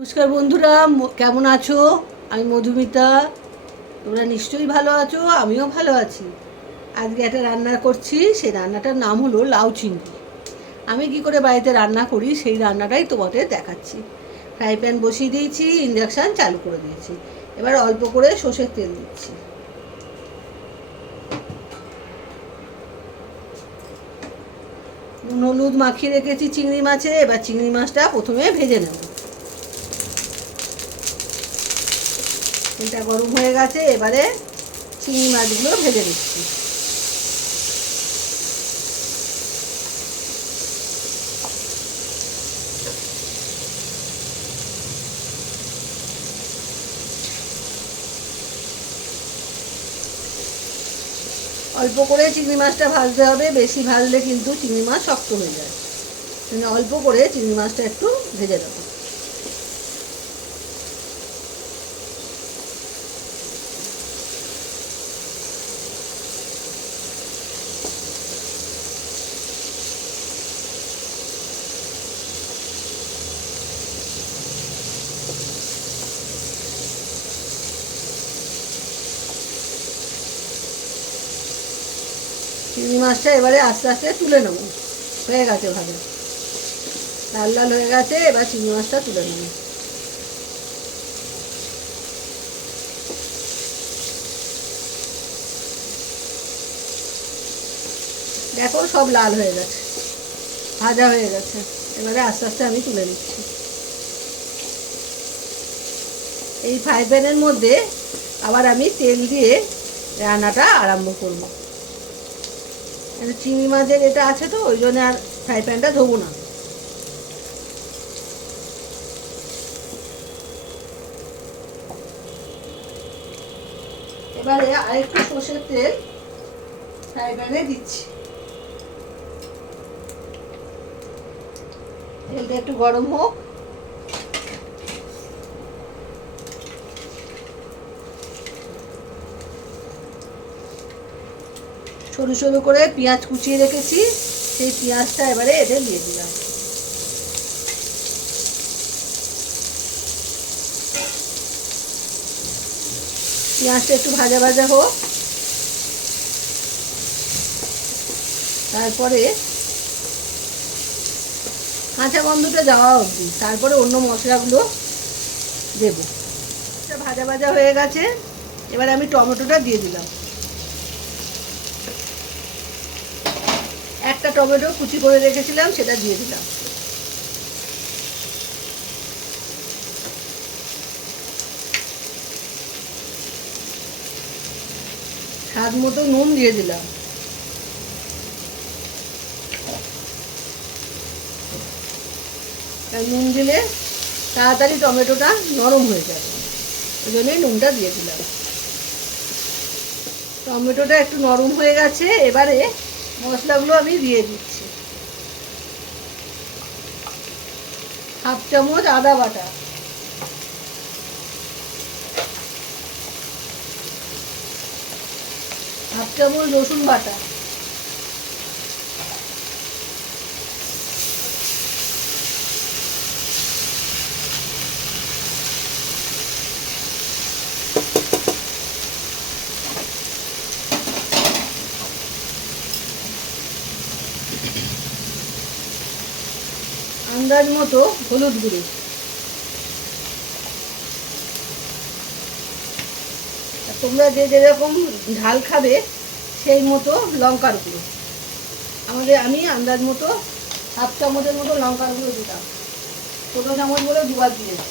নমস্কার বন্ধুরা, কেমন আছো? আমি মধুমিতা। তোমরা নিশ্চয়ই ভালো আছো, আমিও ভালো আছি। আজকে একটা রান্না করছি, সেই রান্নাটার নাম হলো লাউ চিংড়ি। আমি কি করে বাড়িতে রান্না করি সেই রান্নাটাই তোমাদের দেখাচ্ছি। ফ্রাই প্যান বসিয়ে দিয়েছি, ইন্ডাকশান চালু করে দিয়েছি। এবার অল্প করে সর্ষের তেল দিচ্ছি। নুন হলুদ মাখিয়ে রেখেছি চিংড়ি মাছে। এবার চিংড়ি মাছটা প্রথমে ভেজে নেব। তেলটা গরম হয়ে গেছে, এবারে চিংড়ি মাছগুলো ভেজে দিচ্ছি। অল্প করে চিংড়ি মাছটা ভাজতে হবে, বেশি ভাজলে কিন্তু চিংড়ি মাছ শক্ত হয়ে যায়। অল্প করে চিংড়ি মাছটা একটু ভেজে দেবো। চিংড়ি মাছটা এবারে আস্তে আস্তে তুলে নেবো। হয়ে গেছে ভালো, লাল লাল হয়ে গেছে। এবার চিংড়ি মাছটা তুলে নেবো। দেখো সব লাল হয়ে গেছে, ভাজা হয়ে গেছে। এবারে আস্তে আস্তে আমি তুলে নিচ্ছি। এই ফ্রাই প্যানের মধ্যে আবার আমি তেল দিয়ে রান্নাটা আরম্ভ করব। চিংড়ি মাছের এটা আছে তো, ওই জন্য আর ফ্রাই প্যানটা ধোবো না। এবারে আরেকটু সর্ষের তেল ফ্রাই প্যানে দিচ্ছি। তেলটা একটু গরম হোক। সরু সরু করে পেঁয়াজ কুচিয়ে রেখেছি, সেই পেঁয়াজটা এবারে এতে দিয়ে দিলাম। পেঁয়াজটা একটু ভাজা ভাজা হোক, তারপরে কাঁচা গন্ধটা যাওয়া অবধি, তারপরে অন্য মশলাগুলো দেব। ভাজা ভাজা হয়ে গেছে, এবার আমি টমেটোটা দিয়ে দিলাম। একটা টমেটো কুচি করে রেখেছিলাম, সেটা দিয়ে দিলাম। স্বাদ মতো নুন দিয়ে দিলাম। নুন দিলে তাড়াতাড়ি টমেটোটা নরম হয়ে যাবে, ওই জন্যই নুনটা দিয়ে দিলাম। টমেটোটা একটু নরম হয়ে গেছে, এবারে মশলাগুলো আমি দিয়ে দিচ্ছি। হাফ চামচ আদা বাটা, হাফ চামচ রসুন বাটা, আন্দাজ মতো হলুদ গুঁড়ো, তোমরা যে যেরকম ঝাল খাবে সেই মতো লঙ্কার গুঁড়ো। আমি আন্দাজ মতো হাফ চামচের মতো লঙ্কার গুঁড়ো দিলাম। ছোটো চামচ বলে দুবার দিয়েছি।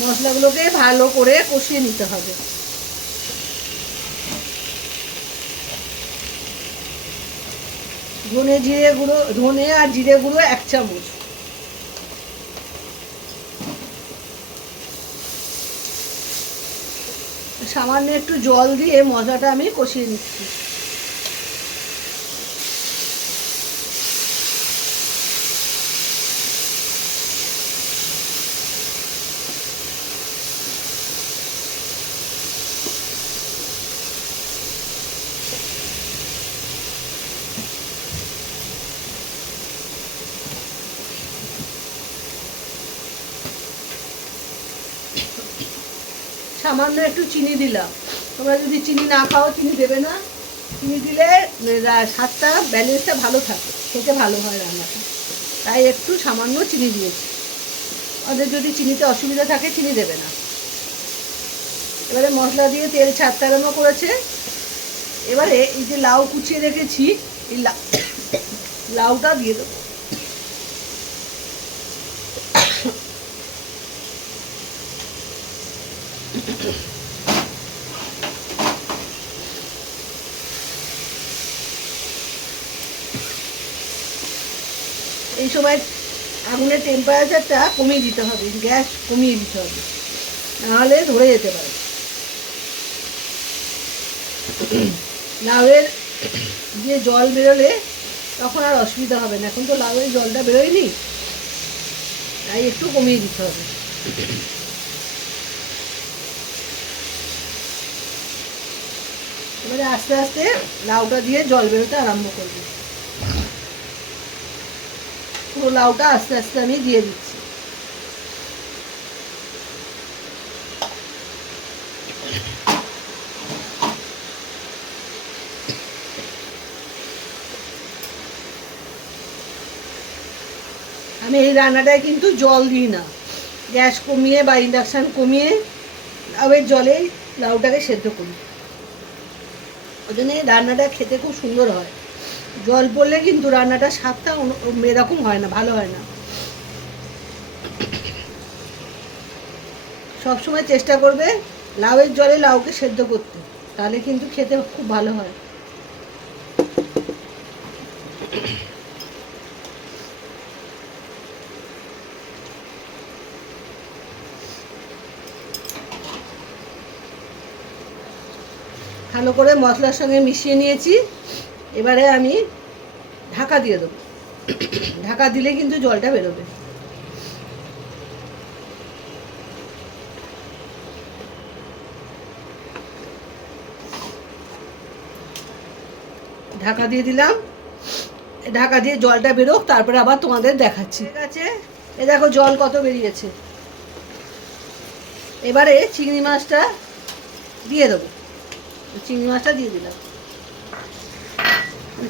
মশলাগুলোকে ভালো করে কষিয়ে নিতে হবে। ধনে আর জিরে গুঁড়ো 1 চামচ, সামান্য একটু জল দিয়ে মশলাটা আমি কষিয়ে নিচ্ছি। সামান্য একটু চিনি দিলাম। তোমরা যদি চিনি না খাও চিনি দেবে না, চিনি দিলে স্বাদটা ব্যালেন্সটা ভালো থাকে, খেতে ভালো হয় রান্নাটা, তাই একটু সামান্য চিনি দিয়েছি। ওদের যদি চিনিতে অসুবিধা থাকে চিনি দেবে না। এবারে মশলা দিয়ে তেল ছাড়তে আরম্ভ করেছে। এবারে এই যে লাউ কুচিয়ে রেখেছি, এই লাউটা দিয়ে দেবো। এই সময় আগুনের টেম্পারেচারটা কমিয়ে দিতে হবে, গ্যাস কমিয়ে দিতে হবে, নাহলে ধরে যেতে পারে। লাউয়ের যে জল বেরোলে তখন আর অসুবিধা হবে না, এখন তো লাউয়ের জলটা বেরোয়নি, তাই একটু কমিয়ে দিতে হবে। এবারে আস্তে আস্তে লাউটা দিয়ে জল বেরোতে আরম্ভ করবে। পুরো লাউটা আস্তে আস্তে আমি দিয়ে দিচ্ছি। আমি এই রান্নাটায় কিন্তু জল দিই না, গ্যাস কমিয়ে বা ইন্ডাকশান কমিয়ে লাউয়ের জলেই লাউটাকে সেদ্ধ করি। ওই জন্য রান্নাটা খেতে খুব সুন্দর হয়। জল পড়লে কিন্তু রান্নাটা স্বাদটা এরকম হয় না, ভালো হয় না। সবসময় চেষ্টা করবে লাউয়ের জলে লাউকে সেদ্ধ করতে, তাহলে কিন্তু খেতে খুব ভালো হয়। ভালো করে মশলার সঙ্গে মিশিয়ে নিয়েছি। এবারে আমি ঢাকা দিয়ে দেবো। ঢাকা দিলে কিন্তু জলটা বেরোবে। ঢাকা দিয়ে দিলাম। ঢাকা দিয়ে জলটা বেরোক, তারপরে আবার তোমাদের দেখাচ্ছি। ঠিক আছে, এ দেখো জল কত বেরিয়েছে। এবারে চিংড়ি মাছটা দিয়ে দেবো। চিংড়ি মাছটা দিয়ে দিলাম।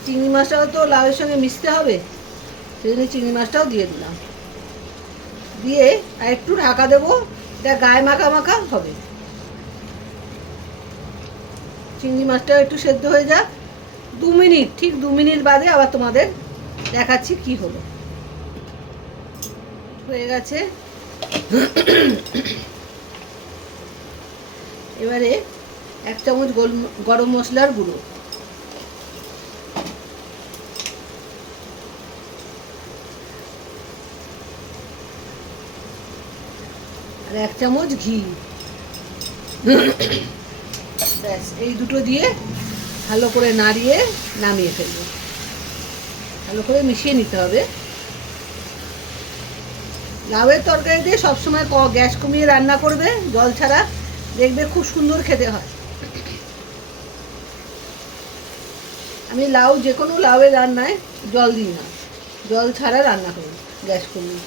চিংড়ি মাছটাও তো লাউয়ের সঙ্গে মিশতে হবে, সেই জন্য চিংড়ি মাছটাও দিয়ে দিলাম। দিয়ে আর একটু ঢাকা দেবো, এটা গায়ে মাখা মাখা হবে। চিংড়ি মাছটাও একটু সেদ্ধ হয়ে যাক, 2 মিনিট, ঠিক 2 মিনিট বাদে আবার তোমাদের দেখাচ্ছি কি হলো। হয়ে গেছে। এবারে 1 চামচ গরম মশলার গুঁড়ো, আর 1 চামচ ঘি। ব্যাস, এই দুটো দিয়ে ভালো করে নাড়িয়ে নামিয়ে ফেলবো। ভালো করে মিশিয়ে নিতে হবে। লাউয়ের তরকারিতে সবসময় গ্যাস কমিয়ে রান্না করবে, জল ছাড়া, দেখবে খুব সুন্দর খেতে হয়। আমি লাউ যে কোনো লাউয়ের রান্নায় জল দিই না, জল ছাড়া রান্না করি গ্যাস কমিয়ে।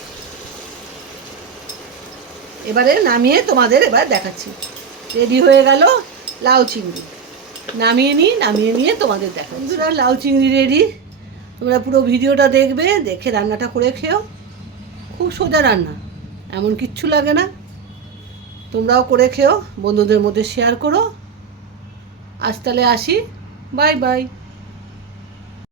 এবারে নামিয়ে তোমাদের এবার দেখাচ্ছি। রেডি হয়ে গেল লাউ চিংড়ি। নামিয়ে নিয়ে তোমাদের দেখা। বন্ধুরা, লাউ চিংড়ি রেডি। তোমরা পুরো ভিডিওটা দেখবে, দেখে রান্নাটা করে খেও। খুব সোজা রান্না, এমন কিচ্ছু লাগে না। তোমরাও করে খেও, বন্ধুদের মধ্যে শেয়ার করো। আজ তাহলে আসি, বাই বাই।